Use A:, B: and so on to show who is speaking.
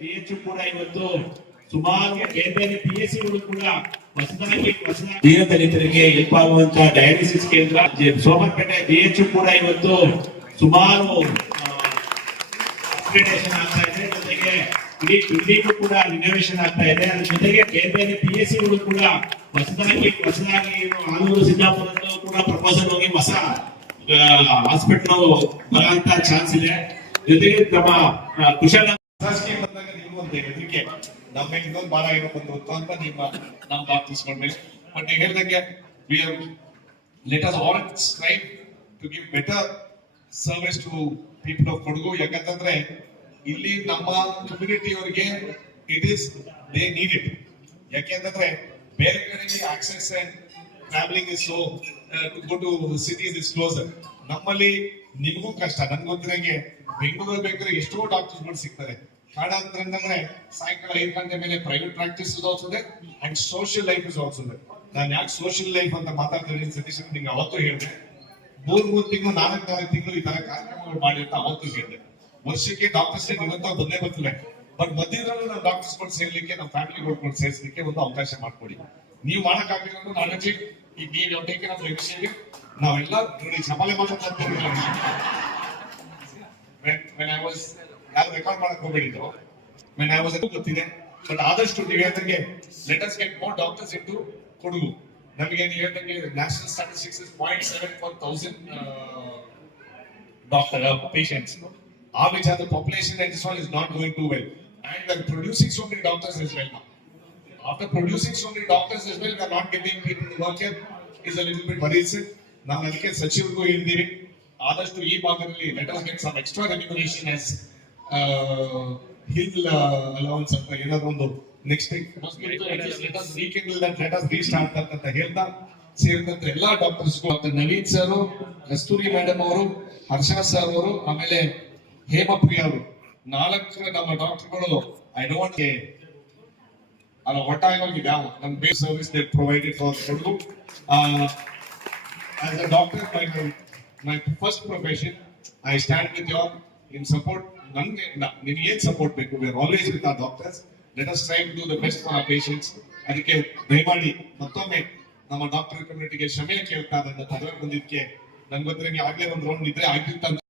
A: DH ಕೂಡ ಇವತ್ತು ಸುಮಾರು ಬೇರೆ ಬೇರೆ ಪಿ ಎಸ್ ಸಿಗಳು ಕೂಡ ಹೊಸದಾಗಿ ಹೊಸದಾಗಿ ದೀನದಲಿತರಿಗೆ ಹೆಲ್ಪ್ ಆಗುವಂತಹ ಡಯಾಲಿಸಿಸ್ ಕೇಂದ್ರ ಸೋಮರ್ಪೇಟೆ ಬಿ ಎಚ್ ಕೂಡ ಇವತ್ತು ಸುಮಾರು ಆಗ್ತಾ ಇದೆ. ಜೊತೆಗೆ ಇಡೀ ಬಿಲ್ಡಿಂಗ್ ಕೂಡ ರಿನೋವೇಷನ್ ಆಗ್ತಾ ಇದೆ. ಅದ್ರ ಜೊತೆಗೆ ಬೇರೆ ಬೇರೆ ಪಿ ಎಸ್ ಸಿಗಳು ಕೂಡ ಹೊಸದಾಗಿ ಹೊಸದಾಗಿ ಆಲೂರು ಸಿದ್ದಾಪುರದ್ದು ಕೂಡ ಪ್ರಪೋಸಲ್ ಹೋಗಿ ಹೊಸ ಹಾಸ್ಪಿಟಲ್ ಬರುವಂತ ಚಾನ್ಸ್ ಇದೆ. ಜೊತೆಗೆ ನಮ್ಮ ಕುಶಲ
B: ಬಂದಾಗ ನಿಮ್ಗೂ ಒಂದು ಹೆದರಿಕೆ ನಮ್ಮ ಇನ್ನೊಂದು ಭಾರ ಏನೋ ಹೊತ್ತು ಅಂತ ನಿಮ್ಮ ನಮ್ಮ ಮೇಲೆ ಬಟ್ ಹೇಳ್ದಂಗೆ we are let us all strive to give better service to people of Kodagu ಯಾಕಂತಂದ್ರೆ ಇಲ್ಲಿ ನಮ್ಮ ಕಮ್ಯುನಿಟಿ ಅವರಿಗೆ it is the need it ಯಾಕೆಂತಂದ್ರೆ ಬೇರೆ ಕಡೆಗೆ access and travelling is so to go to is closer ನಮ್ಮಲ್ಲಿ ನಿಮಗೂ ಕಷ್ಟ. ನನ್ಗೆ ಗೊತ್ತಿರಂಗೆ ಬೆಂಗಳೂರಲ್ಲಿ ಬೇಕಾದ್ರೆ ಎಷ್ಟೋ ಡಾಕ್ಟರ್ಸ್ಗಳು ಸಿಗ್ತಾರೆ. ಕಾರಣ ಅಂತಂದ್ರೆ ಸಾಯಂಕಾಲ ಐದು ಗಂಟೆ ಮೇಲೆ private practice also and social life is also ನಾನು ಯಾಕೆ ಸೋಷಿಯಲ್ ಲೈಫ್ ಅಂತ ಮಾತಾಡ್ತೀನಿ ಸತೀಶ್ ನಿಂಗೆ ಅವತ್ತು ಹೇಳಿದೆ. ಮೂರ್ ಮೂರ್ ತಿಂಗಳು, ನಾಲ್ಕು ನಾಲ್ಕು ತಿಂಗಳು ಈ ತರ ಕಾರ್ಯಕ್ರಮಗಳು ಮಾಡಿ ಅಂತ ಅವತ್ತು ಹೇಳಿದೆ. ವರ್ಷಕ್ಕೆ ಡಾಕ್ಟರ್ಸ್ ಇವತ್ತ ಬಂದೇ ಬರ್ತಿಲ್ಲ ಬಟ್ ಮಧ್ಯದಲ್ಲೂ ನಾವು ಡಾಕ್ಟರ್ಸ್ ಕೊಟ್ಟು ಸೇರ್ಲಿಕ್ಕೆ ನಮ್ಮ ಫ್ಯಾಮಿಲಿಗಳು ಸೇರಿಸಲಿಕ್ಕೆ ಒಂದು ಅವಕಾಶ ಮಾಡ್ಕೊಡಿ. ನೀವು ಮಾಡಕ್ಕಾಗಿರೋದು ನಾಲೆಜ್ ಈಗ ನೀವು ಟೇಕನ್ ಆಫ್ ಇನಿಷಿಯೇಟಿವ್ ನಾವೆಲ್ಲ ನೋಡಿ ಚಪಾಲೆ when when ಯಾರು ರೆಕಾರ್ಡ್ ಮಾಡಕ್ ಹೋಗ್ಬೇಡಿದ್ರು when I was ಗೊತ್ತಿದೆ ಬಟ್ ಆದಷ್ಟು ನೀವು ಹೇಳ್ದಂಗೆ let us get more doctors into Kodagu ನಮಗೆ ನೀವು ಹೇಳ್ದಂಗೆ national statistics is point seven four thousand uh, which are the population and this one is not going to well. And we are producing so many doctors as well now. After producing so many doctors as well, we are not getting people to work here is a little bit worrisome. ನಾವು ಅದಕ್ಕೆ ಸಚಿವರಿಗೂ ಹೇಳಿದ್ದೀವಿ ಆದಷ್ಟು ಈ ಭಾಗದಲ್ಲಿ let us get some extra remuneration as hill allowance ಅಂತ ಏನಾದ್ರು ಒಂದು ನೆಕ್ಸ್ಟ್ ರೀಸ್ಟಾರ್ಟ್ ಅಂತ ಹೇಳ್ತಾ ಸೇರಿದಂತ ಎಲ್ಲಾ doctors Naveen sir Kasturi madam ಅವರು ಹರ್ಷ ಸರ್ ಅವರು ಆಮೇಲೆ ಹೇಮಪ್ರಿಯ ಅವರು. ನಾಲ್ಕು ನಮ್ಮ ಡಾಕ್ಟರ್ಗಳು ಐ ಡೋಂಟ್ ಅಲ್ಲ ಒಟ್ಟಾಗಿ ನಮ್ಮ base service they provided for Kodagu as a doctor my my first profession I stand with your in support ನನ್ಗೆ ನಿಮ್ಗೆ ಏನ್ ಸಪೋರ್ಟ್ ಬೇಕು? We're always with our doctors let us try to the best for our patients ಅದಕ್ಕೆ ದಯಮಾಡಿ ಮತ್ತೊಮ್ಮೆ ನಮ್ಮ doctor ಕಮ್ಯುನಿಟಿಗೆ ಕ್ಷಮೆ ಕೇಳ್ತಾ ತಲೆ ಬಂದಿದ್ದಕ್ಕೆ ನನ್ಗೆ ಗೊತ್ತಿರಂಗೆ ಆಗ್ಲೇ ಒಂದು ರೌಂಡ್ ಇದ್ರೆ ಆಗಿತ್ತು ಅಂತ.